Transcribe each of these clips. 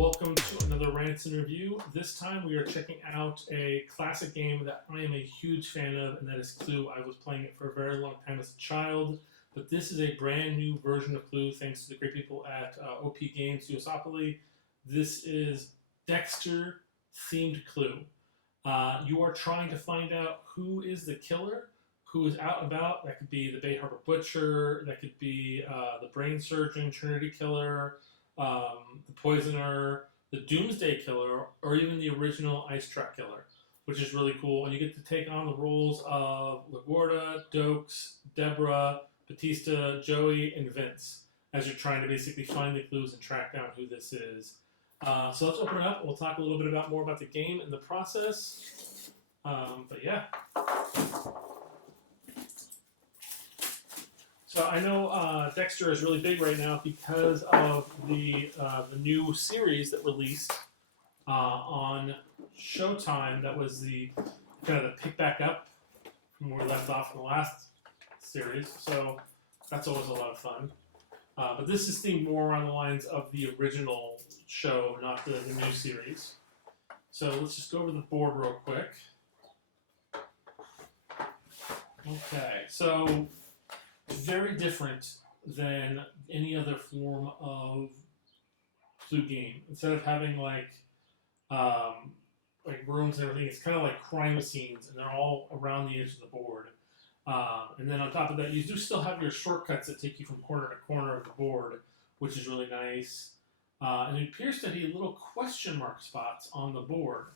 welcome to another Rants and Review. This time we are checking out a classic game that I am a huge fan of, and that is Clue. I was playing it for a very long time as a child, but this is a brand new version of Clue thanks to the great people at OP Games USopoly. This is Dexter themed Clue. You are trying to find out who is the killer, who is out and about. That could be the Bay Harbor Butcher, that could be the Brain Surgeon, Trinity Killer, the Poisoner, the Doomsday Killer, or even the original Ice Truck Killer, which is really cool. And you get to take on the roles of LaGuardia, Dokes, Deborah, Batista, Joey, and Vince as you're trying to basically find the clues and track down who this is. So let's open it up. We'll talk a little bit more about the game and the process. But yeah. So I know Dexter is really big right now because of the new series that released on Showtime. That was the kind of the pick back up from where we left off in the last series. So that's always a lot of fun. But this is themed more on the lines of the original show, not the new series. So let's just go over the board real quick. Okay, so very different than any other form of Clue game. Instead of having like rooms and everything, it's kind of like crime scenes, and they're all around the edge of the board. And then on top of that, you do still have your shortcuts that take you from corner to corner of the board, which is really nice. And it appears to be little question mark spots on the board.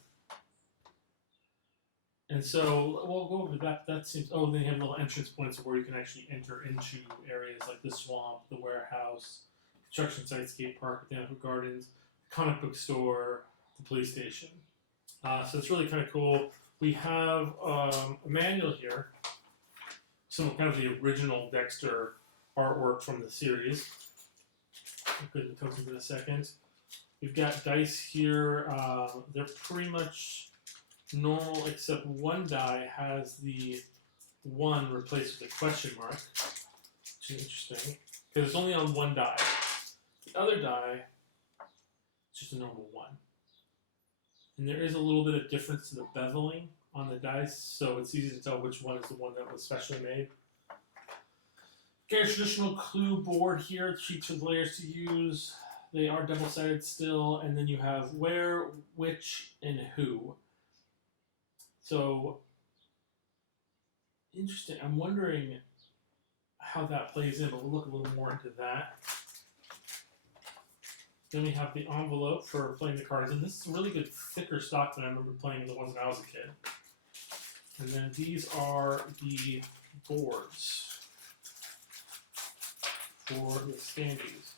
And so we'll go over that. That seems. Oh, then you have little entrance points where you can actually enter into areas like the swamp, the warehouse, construction site, skate park, botanical gardens, the comic book store, the police station. So it's really kind of cool. We have a manual here, some kind of the original Dexter artwork from the series. I'll go into those in a second. We've got dice here. They're pretty much normal, except one die has the 1 replaced with a question mark, which is interesting, because it's only on one die. The other die is just a normal 1. And there is a little bit of difference to the beveling on the dice, so it's easy to tell which one is the one that was specially made. Get a traditional Clue board here, sheets with layers to use. They are double-sided still, and then you have where, which, and who. So, interesting. I'm wondering how that plays in, but we'll look a little more into that. Then we have the envelope for playing the cards, and this is a really good thicker stock than I remember playing the ones when I was a kid. And then these are the boards for the standees.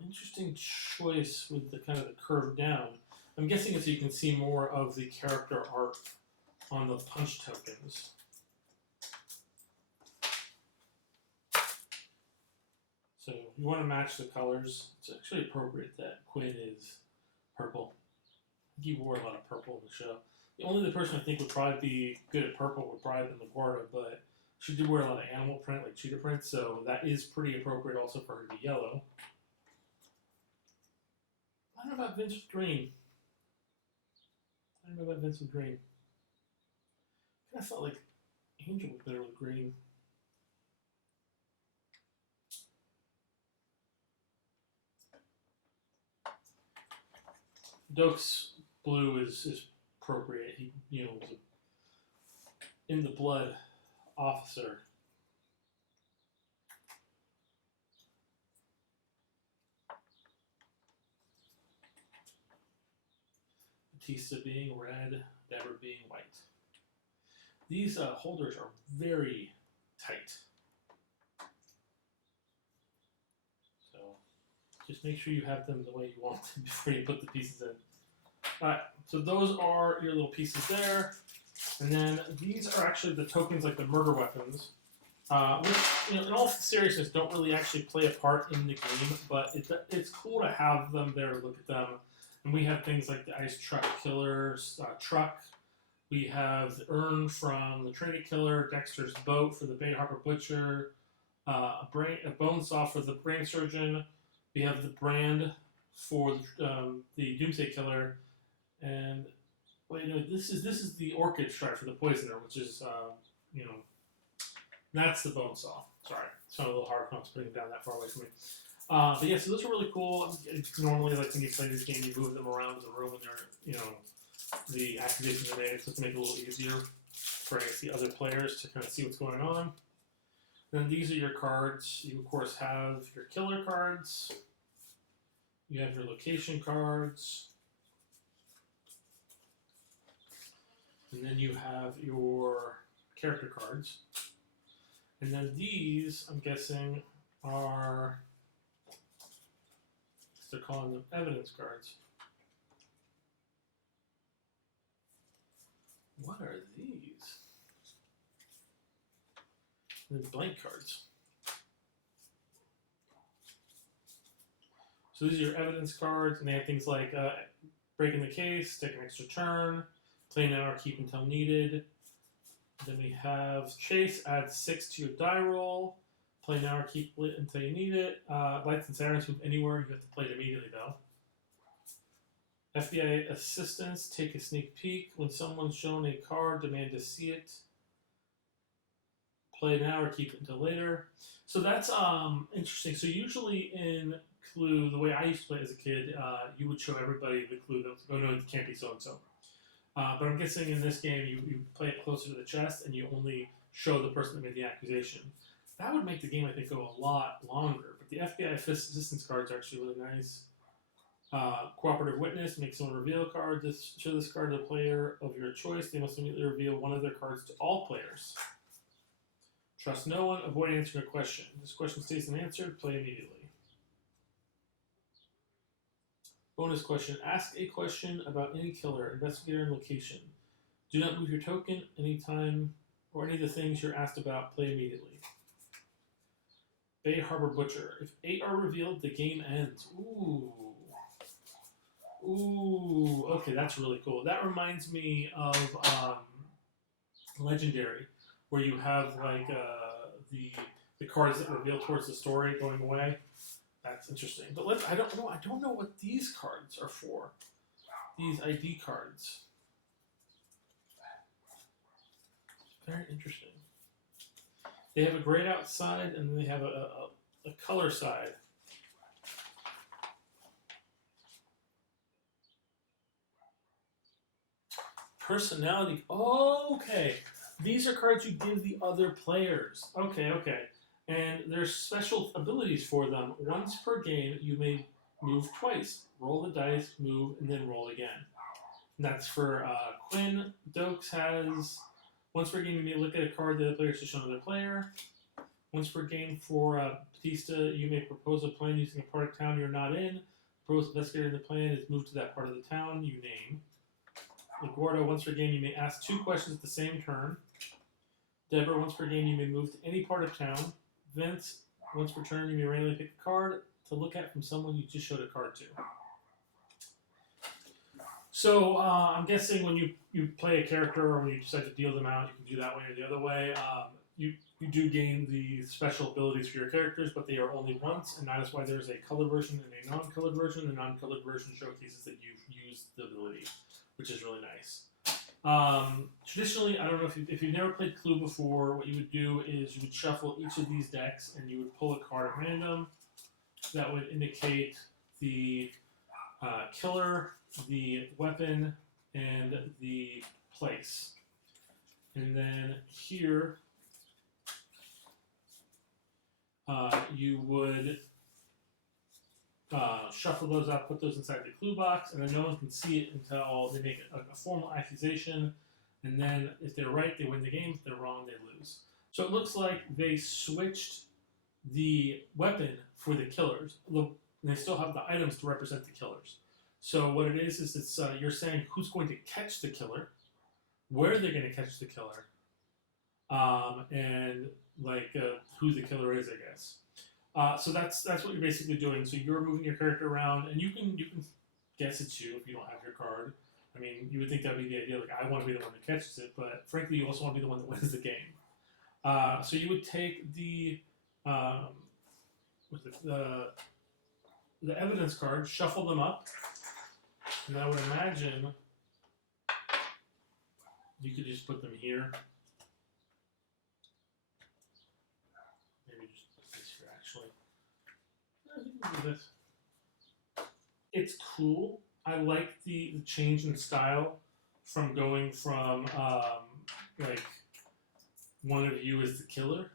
Interesting choice with the kind of the curve down. I'm guessing it's so you can see more of the character art on the punch tokens. So you want to match the colors. It's actually appropriate that Quinn is purple. I think he wore a lot of purple in the show. The only person I think would probably be good at purple would probably be LaGuardia, but she did wear a lot of animal print, like cheetah print, so that is pretty appropriate also for her to be yellow. I don't know about Vince with green. I don't know about Vince with green. I felt like Angel was better with green. Dokes blue is appropriate. He was a in the blood officer. Batista being red, Deborah being white. These holders are very tight. So just make sure you have them the way you want them before you put the pieces in. Alright, so those are your little pieces there. And then these are actually the tokens, like the murder weapons, which, in all seriousness, don't really actually play a part in the game, but it's cool to have them there to look at them. And we have things like the Ice Truck Killer's truck. We have the urn from the Trinity Killer, Dexter's boat for the Bay Harbor Butcher, a bone saw for the brain surgeon. We have the brand for the Doomsday Killer, and wait, no, this is the Orchid Stripe for the Poisoner, which is you know, that's the bone saw. Sorry, it's not a little hard when I was putting it down that far away from me. But yeah, so those are really cool. Normally, like when you play this game, you move them around in the room and they're, you know, the activations are made, so to make it a little easier for the other players to kind of see what's going on. Then these are your cards. You of course have your killer cards. You have your location cards. And then you have your character cards. And then these, I'm guessing, are, they're calling them evidence cards. What are these? And then blank cards. So these are your evidence cards, and they have things like breaking the case, take an extra turn, play now or keep until needed. Then we have chase, add 6 to your die roll, play now or keep lit until you need it. Lights and sirens move anywhere, you have to play it immediately though. FBI assistance, take a sneak peek. When someone's shown a card, demand to see it. Play now or keep it until later. So that's interesting. So usually in Clue, the way I used to play as a kid, you would show everybody the clue that, oh no, it can't be so-and-so. But I'm guessing in this game, you play it closer to the chest and you only show the person that made the accusation. That would make the game, I think, go a lot longer. But the FBI assistance cards are actually really nice. Cooperative witness, make someone reveal a card. Show this card to the player of your choice. They must immediately reveal one of their cards to all players. Trust no one. Avoid answering a question. This question stays unanswered. Play immediately. Bonus question. Ask a question about any killer, investigator, and location. Do not move your token anytime or any of the things you're asked about. Play immediately. Bay Harbor Butcher. If 8 are revealed, the game ends. Ooh. Ooh. Okay, that's really cool. That reminds me of Legendary, where you have like the cards that reveal towards the story going away. That's interesting. But I don't know what these cards are for. These ID cards. Very interesting. They have a grayed out side and then they have a color side. Personality. Oh, okay. These are cards you give the other players. Okay. And there's special abilities for them. Once per game, you may move twice. Roll the dice, move, and then roll again. And that's for Quinn. Dokes has, once per game, you may look at a card the other player to show another player. Once per game for Batista, you may propose a plan using a part of town you're not in. Propose investigating the plan is moved to that part of the town you name. LaGuardo, once per game, you may ask 2 questions at the same turn. Deborah, once per game, you may move to any part of town. Vince, once per turn, you may randomly pick a card to look at from someone you just showed a card to. So I'm guessing when you play a character or when you decide to deal them out, you can do that way or the other way. You do gain the special abilities for your characters, but they are only once, and that is why there's a colored version and a non-colored version. The non-colored version showcases that you've used the ability, which is really nice. Traditionally, I don't know if you've never played Clue before, what you would do is you would shuffle each of these decks and you would pull a card at random that would indicate the killer, the weapon, and the place. And then here you would shuffle those out, put those inside the clue box, and then no one can see it until they make a formal accusation. And then if they're right, they win the game. If they're wrong, they lose. So it looks like they switched the weapon for the killers. And they still have the items to represent the killers. So what it is it's you're saying who's going to catch the killer, where they're going to catch the killer, and like who the killer is, I guess. So that's what you're basically doing. So you're moving your character around, and you can guess it's you if you don't have your card. I mean, you would think that would be the idea. Like, I want to be the one that catches it, but frankly, you also want to be the one that wins the game. So you would take the um, with the evidence cards, shuffle them up, and I would imagine you could just put them here. Maybe just put this here, actually. You can do this. It's cool. I like the change in style from going from like one of you is the killer.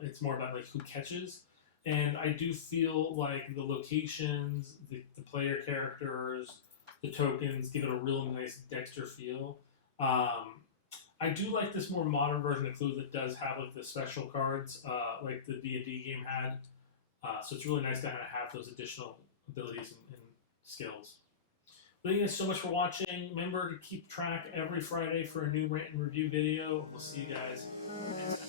It's more about like who catches, and I do feel like the locations, the player characters, the tokens give it a real nice Dexter feel. I do like this more modern version of Clue that does have like the special cards, like the D&D game had. So it's really nice to kind of have those additional abilities and skills. Thank you guys so much for watching. Remember to keep track every Friday for a new rant and review video. We'll see you guys next time.